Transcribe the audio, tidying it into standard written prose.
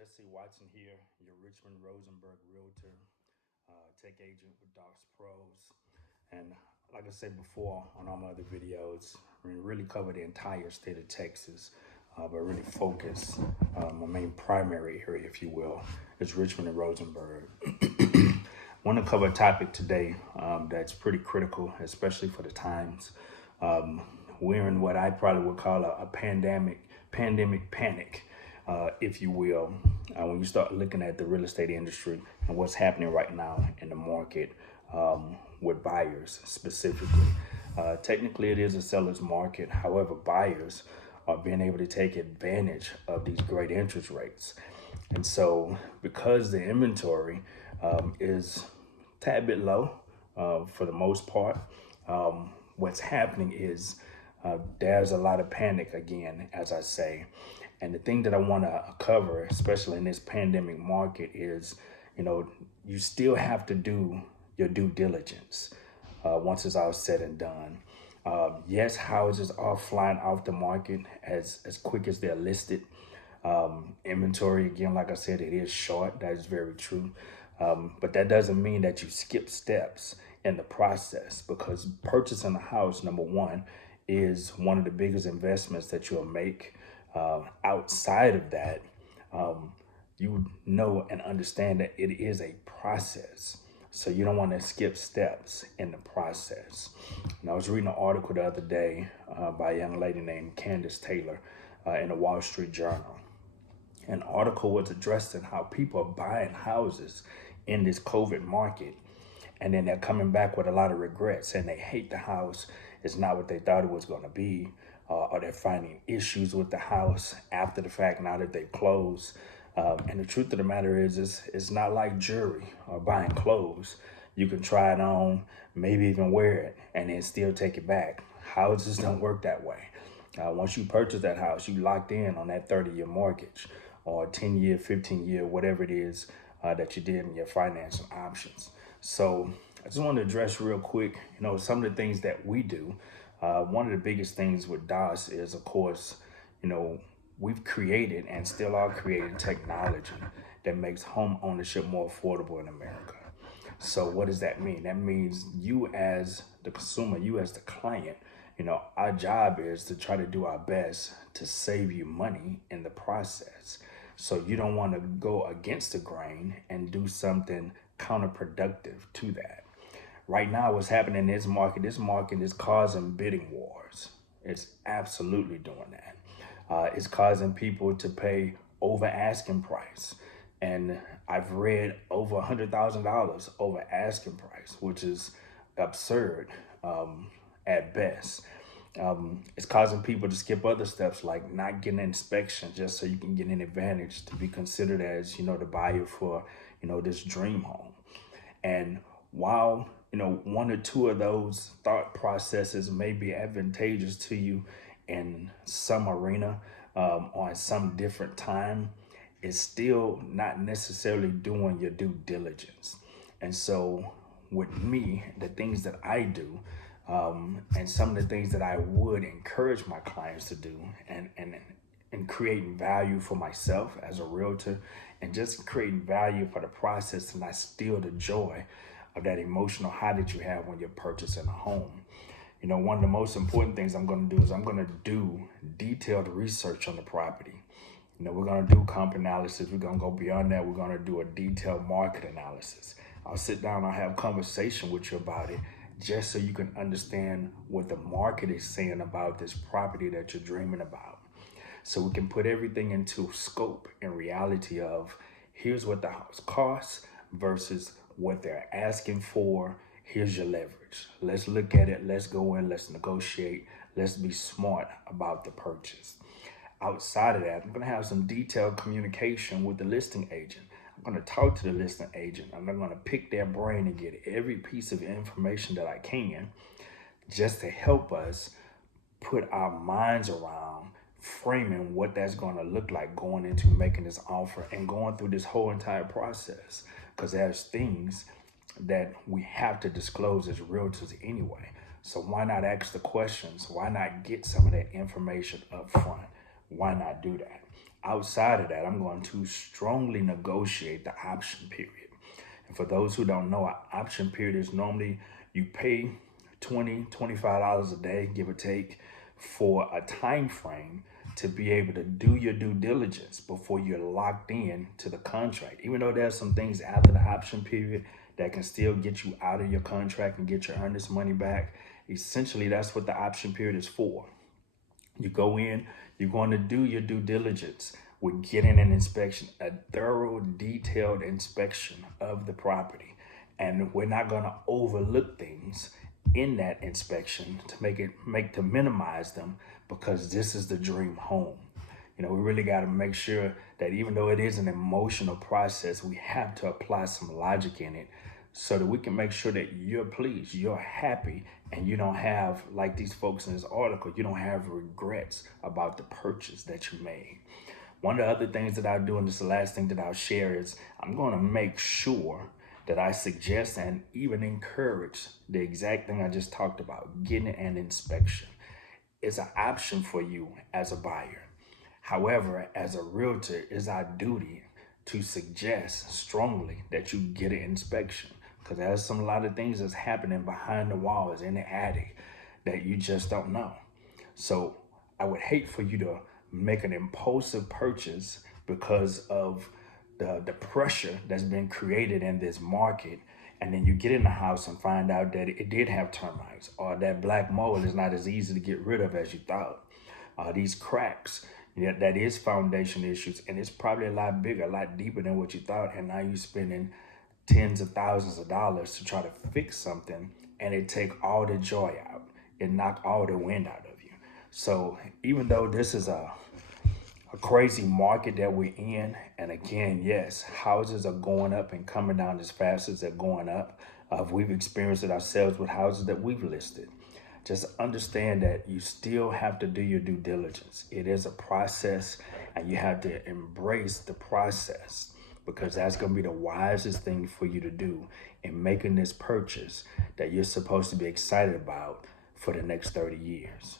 Jesse Watson here, your Richmond Rosenberg Realtor, tech agent with Docs Pros. And like I said before on all my other videos, we really cover the entire state of Texas, but really focus my main primary area, if you will, is Richmond and Rosenberg. I want to cover a topic today that's pretty critical, especially for the times. We're in what I probably would call a pandemic panic, if you will, when you start looking at the real estate industry and what's happening right now in the market with buyers specifically. Technically, it is a seller's market. However, buyers are being able to take advantage of these great interest rates. And so, because the inventory is a tad bit low for the most part, what's happening is there's a lot of panic again, as I say. And the thing that I want to cover, especially in this pandemic market, is, you still have to do your due diligence once it's all said and done. Yes, houses are flying off the market as quick as they're listed. Inventory, again, like I said, it is short. That is very true. But that doesn't mean that you skip steps in the process, because purchasing a house, number one, is one of the biggest investments that you'll make. Outside of that, you know and understand that it is a process. So you don't want to skip steps in the process. And I was reading an article the other day by a young lady named Candace Taylor in the Wall Street Journal. An article was addressing how people are buying houses in this COVID market, and then they're coming back with a lot of regrets, and they hate the house. It's not what they thought it was going to be, or they're finding issues with the house after the fact, now that they've closed. And the truth of the matter is, it's not like jewelry or buying clothes. You can try it on, maybe even wear it, and then still take it back. Houses don't work that way. Once you purchase that house, you locked in on that 30-year mortgage or 10-year, 15-year, whatever it is that you did in your financial options. So I just want to address real quick, some of the things that we do. One of the biggest things with DOS is, of course, we've created and still are creating technology that makes home ownership more affordable in America. So what does that mean? That means you as the consumer, you as the client, our job is to try to do our best to save you money in the process. So you don't want to go against the grain and do something counterproductive to that. Right now, what's happening in this market is causing bidding wars. It's absolutely doing that. It's causing people to pay over asking price. And I've read over $100,000 over asking price, which is absurd at best. It's causing people to skip other steps, like not getting an inspection just so you can get an advantage to be considered as, the buyer for, this dream home. And while, one or two of those thought processes may be advantageous to you in some arena or in some different time, it's still not necessarily doing your due diligence. And so with me, the things that I do, and some of the things that I would encourage my clients to do, and creating value for myself as a realtor, and just creating value for the process, and I steal the joy of that emotional high that you have when you're purchasing a home. One of the most important things I'm going to do is I'm going to do detailed research on the property. We're going to do comp analysis. We're going to go beyond that. We're going to do a detailed market analysis. I'll sit down, I'll have a conversation with you about it, just so you can understand what the market is saying about this property that you're dreaming about. So we can put everything into scope and reality of, here's what the house costs versus what they're asking for. Here's your leverage. Let's look at it. Let's go in. Let's negotiate. Let's be smart about the purchase. Outside of that, I'm going to have some detailed communication with the listing agent. I'm going to talk to the listing agent. I'm going to pick their brain and get every piece of information that I can, just to help us put our minds around framing what that's going to look like going into making this offer and going through this whole entire process. Because there's things that we have to disclose as realtors anyway. So why not ask the questions? Why not get some of that information up front? Why not do that? Outside of that, I'm going to strongly negotiate the option period. And for those who don't know, an option period is normally you pay $20, $25 a day, give or take, for a time frame to be able to do your due diligence before you're locked in to the contract. Even though there's some things after the option period that can still get you out of your contract and get your earnest money back, essentially that's what the option period is for. You go in, you're going to do your due diligence with getting an inspection, a thorough, detailed inspection of the property. And we're not going to overlook things in that inspection to minimize them, because this is the dream home. You know, we really got to make sure that even though it is an emotional process, we have to apply some logic in it so that we can make sure that you're pleased, you're happy, and you don't have, like these folks in this article, you don't have regrets about the purchase that you made. One of the other things that I'll do, and this is the last thing that I'll share, is I'm going to make sure that I suggest and even encourage the exact thing I just talked about, getting an inspection. It's an option for you as a buyer. However, as a realtor, it's our duty to suggest strongly that you get an inspection, because there's a lot of things that's happening behind the walls in the attic that you just don't know. So I would hate for you to make an impulsive purchase because of the pressure that's been created in this market, and then you get in the house and find out that it did have termites, or that black mold is not as easy to get rid of as you thought. These cracks, that is foundation issues, and it's probably a lot bigger, a lot deeper than what you thought, and now you're spending tens of thousands of dollars to try to fix something, and it take all the joy out. It knock all the wind out of you. So even though this is a crazy market that we're in, and again, yes, houses are going up and coming down as fast as they're going up. We've experienced it ourselves with houses that we've listed. Just understand that you still have to do your due diligence. It is a process, and you have to embrace the process, because that's going to be the wisest thing for you to do in making this purchase that you're supposed to be excited about for the next 30 years.